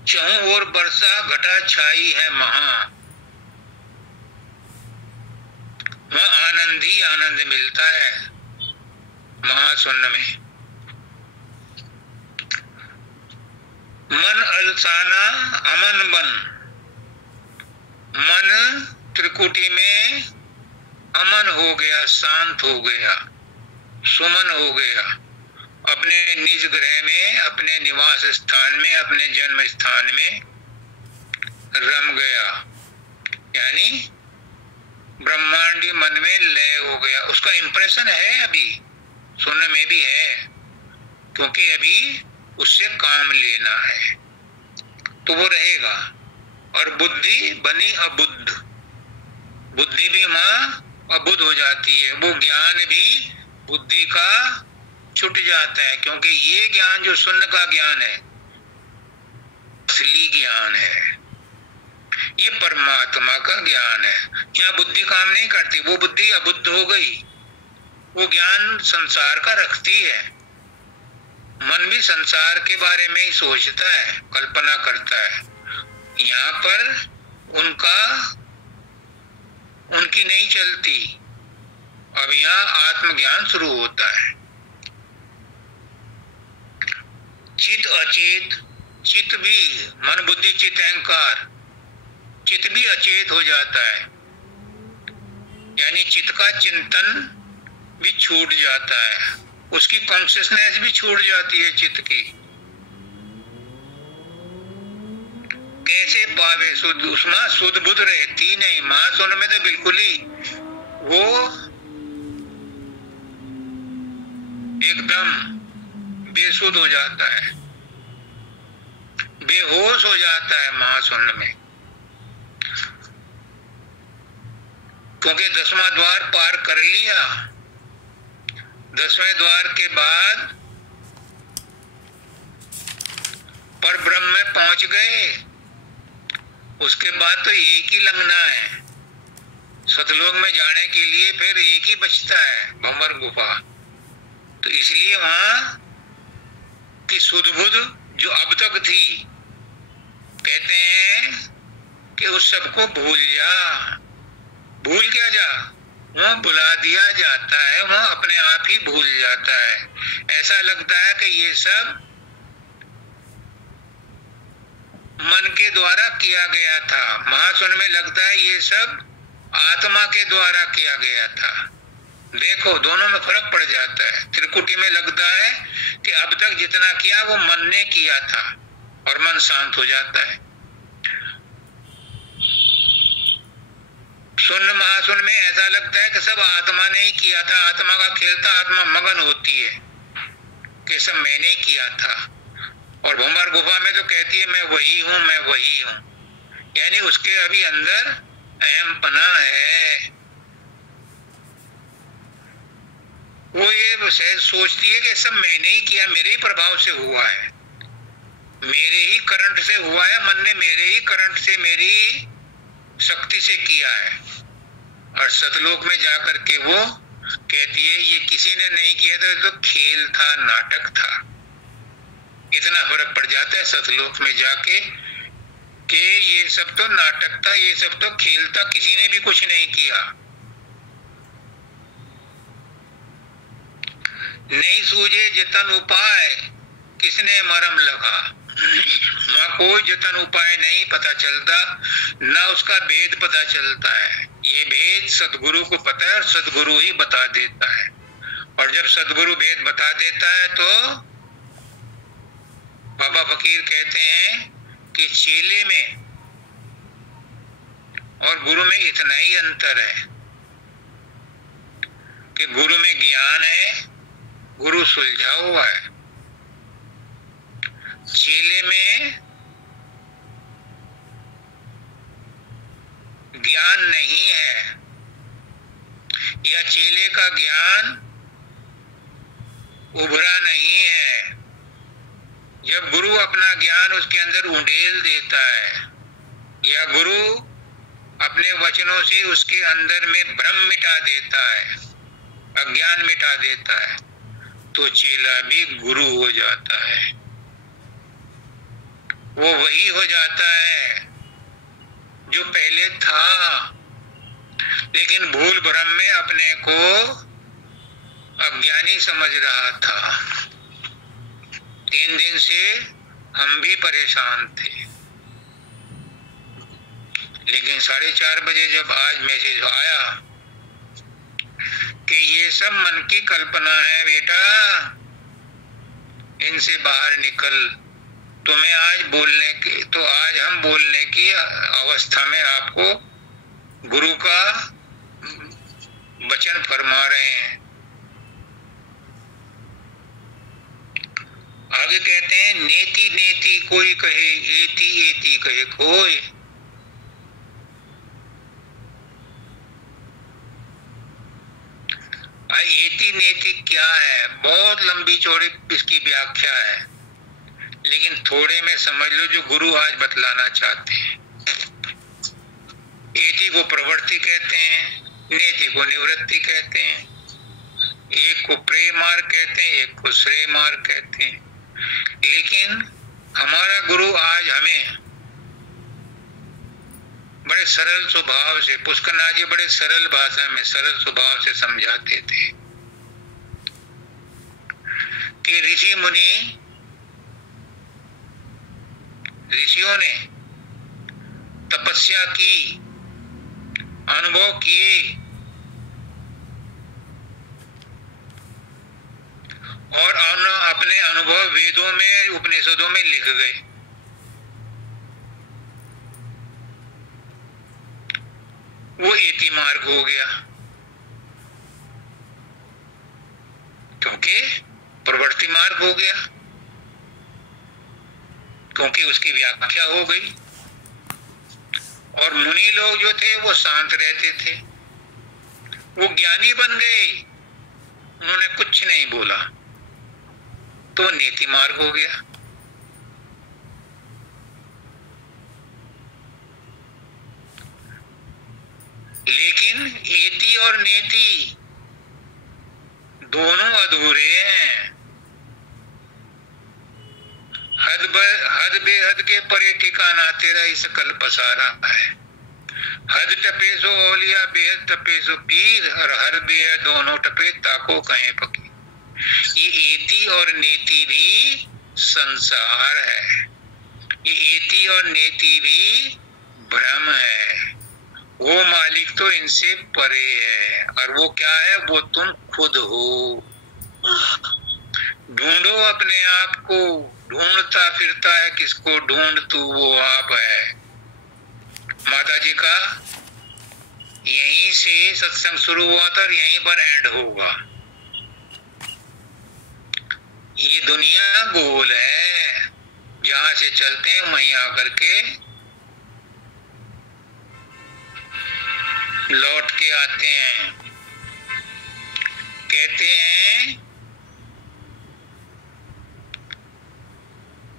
चहुं ओर बरसा घटा छाई है महा, वह आनंद ही आनंद मिलता है महाशून्य में। मन अलसाना अमन बन, मन त्रिकुटी में अमन हो गया, शांत हो गया, सुमन हो गया, अपने निज ग्रह में, अपने निवास स्थान में, अपने जन्म स्थान में रम गया, यानी ब्रह्मांडी मन में लय हो गया। उसका इंप्रेशन है, अभी सुनने में भी है, क्योंकि अभी उससे काम लेना है, तो वो रहेगा। और बुद्धि बनी अबुद्ध, बुद्धि भी मां अबुद्ध हो जाती है, वो ज्ञान भी बुद्धि का छूट जाता है, क्योंकि ये ज्ञान जो शून्य का ज्ञान है, असली ज्ञान है, ये परमात्मा का ज्ञान है। यहाँ बुद्धि काम नहीं करती, वो बुद्धि अबुद्ध हो गई, वो ज्ञान संसार का रखती है। मन भी संसार के बारे में ही सोचता है, कल्पना करता है। यहाँ पर उनकी नहीं चलती। अब यहाँ आत्मज्ञान शुरू होता है। चित अचेत, चित भी मन बुद्धि चित अहंकार, चित भी अचेत हो जाता है, यानी चित का चिंतन भी छूट जाता है, उसकी कॉन्शियसनेस भी छूट जाती है चित की। कैसे पावे शुद्ध, उसमें शुद्ध बुद्ध रहती नहीं। महाशून्य में तो बिल्कुल ही वो एकदम बेसुध हो जाता है, बेहोश हो जाता है महाशून्य में, क्योंकि 10वां द्वार पार कर लिया। 10वें द्वार के बाद पर ब्रह्म में पहुंच गए, उसके बाद तो एक ही लंघना है। सतलोक में जाने के लिए फिर एक ही बचता है, भंवर गुफा। तो इसलिए वहां की शुद्ध बुद्ध जो अब तक थी, कहते हैं कि उस सबको भूल जा। भूल क्या जा, वह बुला दिया जाता है, वह अपने आप ही भूल जाता है। ऐसा लगता है कि ये सब मन के द्वारा किया गया था। महासुन में लगता है ये सब आत्मा के द्वारा किया गया था। देखो दोनों में फर्क पड़ जाता है। त्रिकुटी में लगता है कि अब तक जितना किया वो मन ने किया था और मन शांत हो जाता है। शून्य महाशून्य में ऐसा लगता है कि सब आत्मा ने ही किया था, आत्मा का खेल था, आत्मा मगन होती है कि सब मैंने किया था। और भूमर गुफा में तो कहती है मैं वही हूं, मैं वही हूं, यानी उसके अभी अंदर अहमपना है। वो ये शायद सोचती है कि सब मैंने ही किया, मेरे ही प्रभाव से हुआ है, मेरे ही करंट से हुआ है, मन ने मेरे ही करंट से, मेरी शक्ति से किया है। और सतलोक में जाकर के वो कहती है ये किसी ने नहीं किया था, तो खेल था, नाटक था। इतना फर्क पड़ जाता है सतलोक में जाके कि ये सब तो नाटक था, ये सब तो खेल था, किसी ने भी कुछ नहीं किया। नहीं सूझे जतन उपाय, किसने मरम लगा। वहां कोई जतन उपाय नहीं पता चलता, ना उसका भेद पता चलता है। ये भेद सदगुरु को पता है और सदगुरु ही बता देता है। और जब सदगुरु भेद बता देता है तो बाबा फकीर कहते हैं कि चेले में और गुरु में इतना ही अंतर है कि गुरु में ज्ञान है, गुरु सुलझा हुआ है। चेले में ज्ञान नहीं है, या चेले का ज्ञान उभरा नहीं है। जब गुरु अपना ज्ञान उसके अंदर उंडेल देता है, या गुरु अपने वचनों से उसके अंदर में भ्रम मिटा देता है, अज्ञान मिटा देता है, तो चेला भी गुरु हो जाता है। वो वही हो जाता है जो पहले था, लेकिन भूल भ्रम में अपने को अज्ञानी समझ रहा था। 3 दिन से हम भी परेशान थे, लेकिन 4:30 बजे जब आज मैसेज आया कि ये सब मन की कल्पना है बेटा, इनसे बाहर निकल, तुम्हें आज बोलने की, तो आज हम बोलने की अवस्था में आपको गुरु का वचन फरमा रहे हैं। आगे कहते हैं नेति नेति कोई कहे, एति एति कहे कोई। एति नेति क्या है, बहुत लंबी चौड़ी इसकी व्याख्या है, लेकिन थोड़े में समझ लो जो गुरु आज बतलाना चाहते हैं। एति को प्रवृत्ति कहते हैं, नेति को निवृत्ति कहते हैं, एक को प्रेम मार्ग कहते हैं, एक को श्रेय मार्ग कहते हैं। लेकिन हमारा गुरु आज हमें बड़े सरल स्वभाव से, पुष्करनाथ जी बड़े सरल भाषा में, सरल स्वभाव से समझाते थे कि ऋषि मुनि, ऋषियों ने तपस्या की, अनुभव किए, और अपने अनुभव वेदों में, उपनिषदों में लिख गए। वो एति मार्ग हो गया, क्योंकि प्रवृत्ति मार्ग हो गया, क्योंकि उसकी व्याख्या हो गई। और मुनि लोग जो थे वो शांत रहते थे, वो ज्ञानी बन गए, उन्होंने कुछ नहीं बोला, तो नीति मार्ग हो गया। लेकिन एति और नेति दोनों अधूरे हैं। हद बेहद के परे ठिकाना तेरा इस कल पसारा है। हद टपे सो औलिया बेहद टपे सो पीर, और हर बेहद दोनों टपे ताको कहें फकीर। ये एति और नेति भी संसार है, ये एति और नेति भी भ्रम है। वो मालिक तो इनसे परे है, और वो क्या है? वो तुम खुद हो। ढूंढो अपने आप को, ढूंढता फिरता है किसको? ढूंढ तू वो आप है। माता जी का यहीं से सत्संग शुरू हुआ था और यहीं पर एंड होगा। ये दुनिया गोल है, जहां से चलते हैं वहीं आकर के लौट के आते हैं। कहते हैं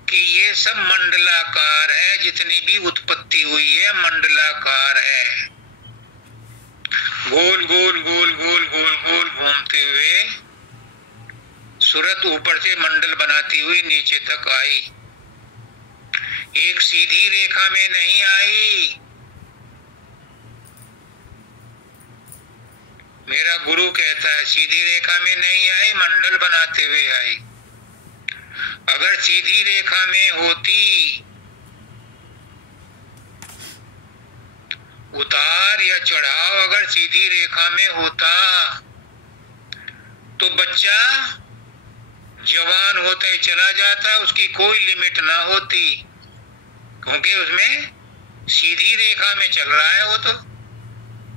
कि ये सब मंडलाकार है, जितनी भी उत्पत्ति हुई है मंडलाकार है। गोल गोल गोल गोल गोल गोल घूमते हुए सूरत ऊपर से मंडल बनाती हुई नीचे तक आई, एक सीधी रेखा में नहीं आई। मेरा गुरु कहता है सीधी रेखा में नहीं आई, मंडल बनाते हुए आई। अगर सीधी रेखा में होती, उतार या चढ़ाव अगर सीधी रेखा में होता, तो बच्चा जवान होता ही चला जाता, उसकी कोई लिमिट ना होती, क्योंकि उसमें सीधी रेखा में चल रहा है। वो तो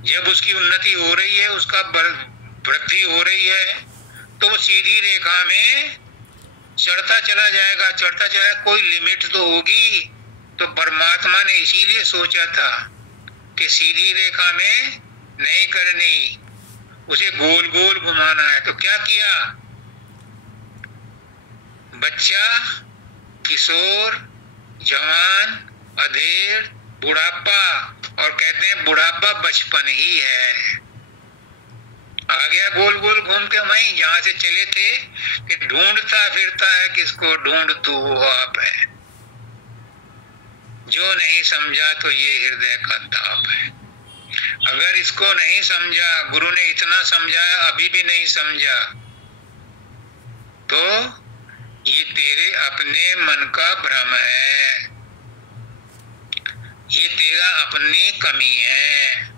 जब उसकी उन्नति हो रही है, उसका वृद्धि हो रही है, तो वो सीधी रेखा में चढ़ता चला जाएगा, चढ़ता चला। कोई लिमिट तो होगी। तो परमात्मा ने इसीलिए सोचा था कि सीधी रेखा में नहीं करनी, उसे गोल गोल घुमाना है। तो क्या किया? बच्चा, किशोर, जवान, अधेड़, बुढ़ापा, और कहते हैं बुढ़ापा बचपन ही है, आ गया गोल गोल घूम के वहीं जहां से चले थे कि ढूंढता फिरता है किसको? ढूंढ तू वो आप है। जो नहीं समझा तो ये हृदय का ताप है। अगर इसको नहीं समझा, गुरु ने इतना समझाया अभी भी नहीं समझा, तो ये तेरे अपने मन का भ्रम है, ये तेरा अपनी कमी है।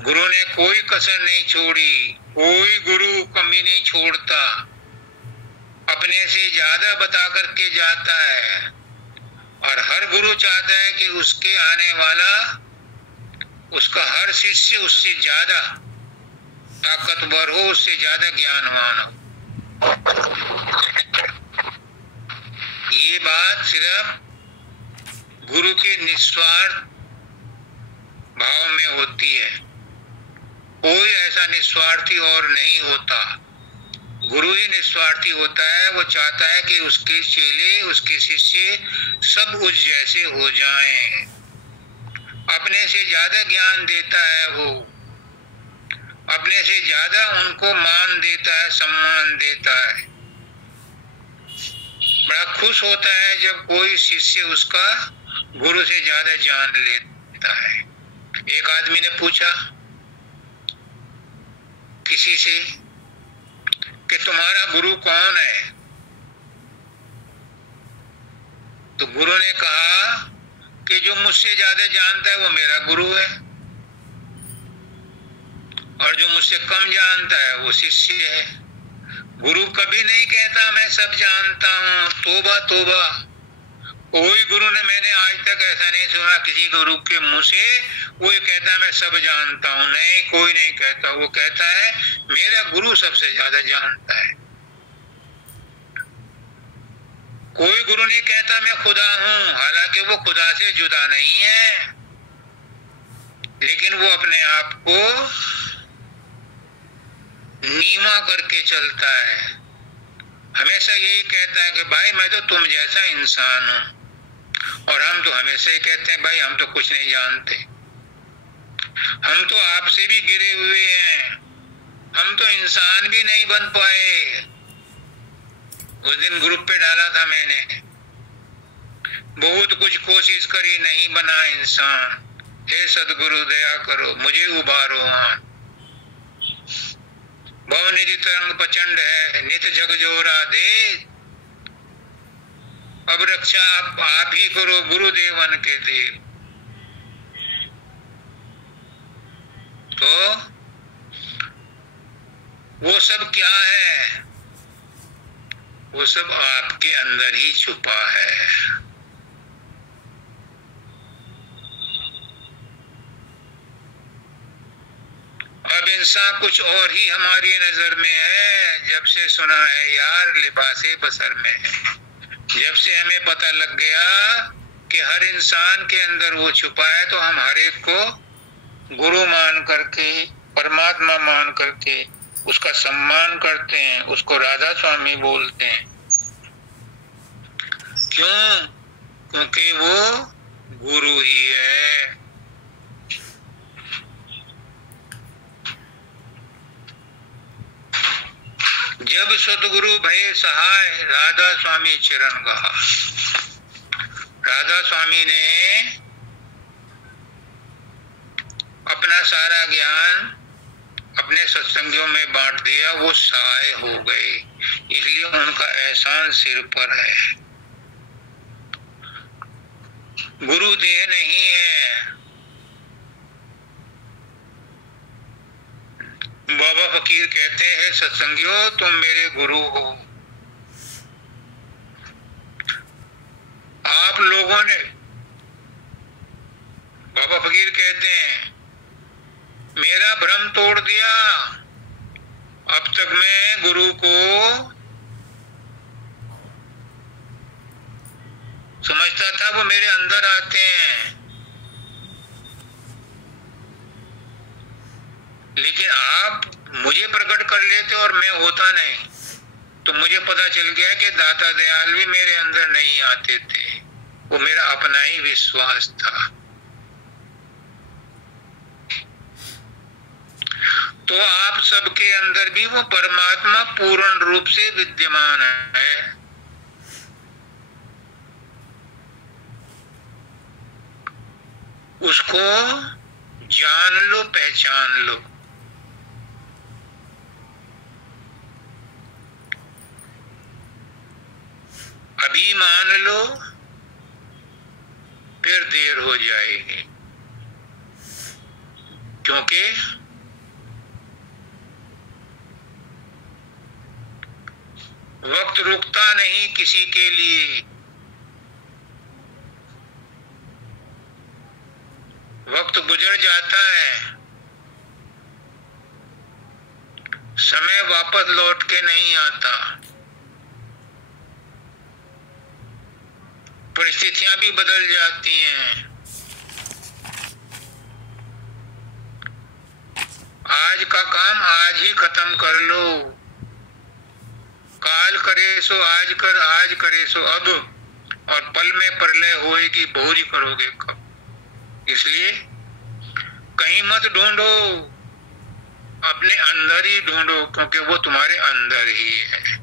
गुरु ने कोई कसर नहीं छोड़ी, कोई गुरु कमी नहीं छोड़ता, अपने से ज्यादा बता करके जाता है। और हर गुरु चाहता है कि उसके आने वाला, उसका हर शिष्य उससे ज्यादा ताकतवर हो, उससे ज्यादा ज्ञानवान हो। ये बात सिर्फ गुरु के निस्वार्थ भाव में होती है, कोई ऐसा निस्वार्थी और नहीं होता। गुरु ही निस्वार्थी होता है। वो चाहता है कि उसके चेले, उसके शिष्य सब उस जैसे हो जाएं। अपने से ज्यादा ज्ञान देता है वो, अपने से ज्यादा उनको मान देता है, सम्मान देता है। बड़ा खुश होता है जब कोई शिष्य उसका गुरु से ज्यादा जान लेता है। एक आदमी ने पूछा किसी से कि तुम्हारा गुरु कौन है? तो गुरु ने कहा कि जो मुझसे ज्यादा जानता है वो मेरा गुरु है, और जो मुझसे कम जानता है वो शिष्य है। गुरु कभी नहीं कहता मैं सब जानता हूँ, तोबा तोबा। कोई गुरु ने, मैंने आज तक ऐसा नहीं सुना किसी गुरु के मुंह से वो ये कहता है मैं सब जानता हूँ। नहीं, कोई नहीं कहता। वो कहता है मेरा गुरु सबसे ज्यादा जानता है। कोई गुरु नहीं कहता मैं खुदा हूँ, हालांकि वो खुदा से जुदा नहीं है, लेकिन वो अपने आप को नीवा करके चलता है। हमेशा यही कहता है कि भाई मैं तो तुम जैसा इंसान हूं, और हम तो हमेशा ही कहते हैं भाई हम तो कुछ नहीं जानते, हम तो आपसे भी गिरे हुए हैं, हम तो इंसान भी नहीं बन पाए। उस दिन ग्रुप पे डाला था मैंने, बहुत कुछ कोशिश करी नहीं बना इंसान, हे सदगुरु दया करो मुझे उबारो आन। भवनिधि तरंग प्रचंड है नित जग जोरा दे, अब रक्षा आप ही करो गुरुदेवन के देव। तो वो सब क्या है? वो सब आपके अंदर ही छुपा है। अब इंसान कुछ और ही हमारी नजर में है। जब से सुना है यार लिबासे बसर में है, जब से हमें पता लग गया कि हर इंसान के अंदर वो छुपा है, तो हम हर एक को गुरु मान करके, परमात्मा मान करके उसका सम्मान करते हैं, उसको राधा स्वामी बोलते हैं। क्यों? क्योंकि वो गुरु ही है। जब सतगुरु भय सहाय राधा स्वामी चरण गहा। राधा स्वामी ने अपना सारा ज्ञान अपने सत्संगियों में बांट दिया, वो सहाय हो गए, इसलिए उनका एहसान सिर पर है। गुरु देह नहीं है। बाबा फकीर कहते हैं सत्संगियों तुम मेरे गुरु हो। आप लोगों ने, बाबा फकीर कहते हैं मेरा भ्रम तोड़ दिया। अब तक मैं गुरु को समझता था वो मेरे अंदर आते हैं, लेकिन आप मुझे प्रकट कर लेते और मैं होता नहीं। तो मुझे पता चल गया कि दाता दयाल भी मेरे अंदर नहीं आते थे, वो मेरा अपना ही विश्वास था। तो आप सबके अंदर भी वो परमात्मा पूर्ण रूप से विद्यमान है। उसको जान लो, पहचान लो। अभी मान लो, फिर देर हो जाएगी, क्योंकि वक्त रुकता नहीं किसी के लिए। वक्त गुजर जाता है, समय वापस लौट के नहीं आता। परिस्थितियां भी बदल जाती हैं। आज का काम आज ही खत्म कर लो। काल करे सो आज कर, आज करे सो अब, और पल में प्रलय होएगी, बहुरी करोगे कब। इसलिए कहीं मत ढूंढो, अपने अंदर ही ढूंढो, क्योंकि वो तुम्हारे अंदर ही है।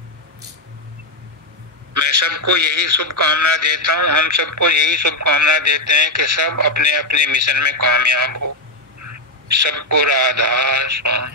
मैं सबको यही शुभकामना देता हूँ, हम सबको यही शुभकामना देते हैं कि सब अपने अपने मिशन में कामयाब हो। सबको राधा स्वामी।